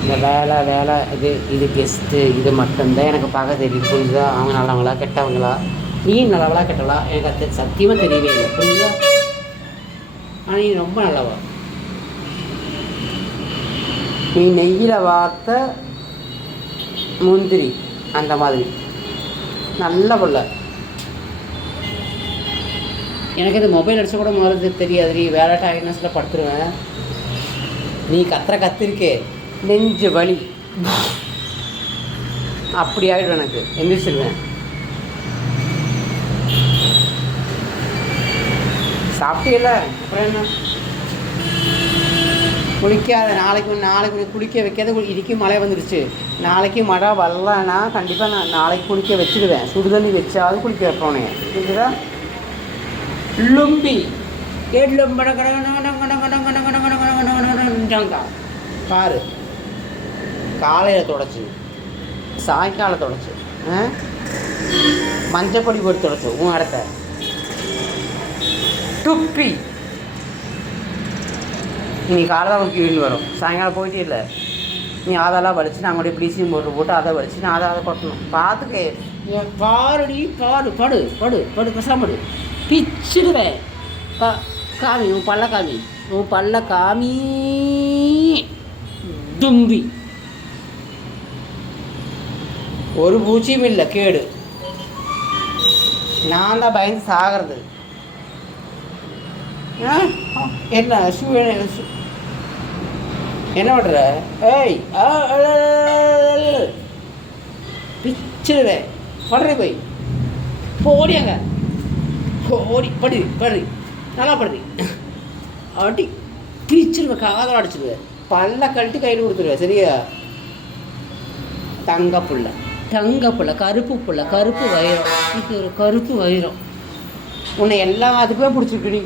இந்த வேலை வேலை இது கெஸ்ட்டு இது மட்டும்தான் எனக்கு பார்க்க தெரியுது. புரிஞ்சுதா? அவங்க நல்லவங்களா கெட்டவங்களா, நீ நல்லவளா கெட்டவளா எனக்கு அது சத்தியமாக தெரியவே இல்லை. புரிஞ்சுதா? ஆனால் நீ ரொம்ப நல்லவா. நீ நெய்யில் வார்த்த முந்திரி அந்த மாதிரி நல்ல பிள்ளை. எனக்கு இது மொபைல் அடிச்ச கூட முதல்ல தெரியாது. நீ வேலை டைட்னஸில் படுத்துருவேன். நீ கத்திருக்கே நெஞ்சு வலி அப்படி ஆகிடும். எனக்கு எந்திரிச்சிருவேன். சாப்பிட்டீல்ல? அப்புறம் என்ன? குளிக்காத. நாளைக்கு குளிக்க வைக்காத. இதுக்கு மழை வந்துடுச்சு. நாளைக்கு மழை வரலன்னா கண்டிப்பாக நான் நாளைக்கு குளிக்க வச்சுடுவேன். சுடுதண்ணி வச்சாவது குளிக்க வைப்போனே. புரிஞ்சுதா? லும்பி பாரு. காலையில் தொடச்சி, சாயங்காலம் தொடச்சி, மஞ்சப்பொடி போட்டு தொடச்சி உன் இடத்த துப்பி. நீ காலை தான் வீடு வரும். சாயங்காலம் போயிட்டே இல்லை. நீ அதெல்லாம் வலிச்சு நான் கூட ப்ளீச்சிங் போட்டு அதை வலிச்சு நான் அதை கொட்டணும். பார்த்துக்கே. பாருடி பாரு. படு படு படு பசாமடு பிச்சிடுவேன். காமி உன் பல்ல காமி தும்பி. ஒரு பூச்சியும் இல்லை. கேடு. நான் தான் பயந்து சாகிறது. என்ன என்ன பண்ணுற? ஏய் பிச்சிடுவேன். படுறே போய் போடியாங்க. ஓடி படுறி நல்லா படுறி. அடி பிச்சிடுவேன். காதல் அடிச்சிடுவேன். பல்ல கழட்டி கையில் கொடுத்துருவேன். சரியா? தங்க புள்ள கருப்பு புள்ள, கருப்பு வைரம். இது ஒரு கருப்பு வைரம். உன்னை எல்லாத்துக்குமே பிடிச்சிருக்கு. நீ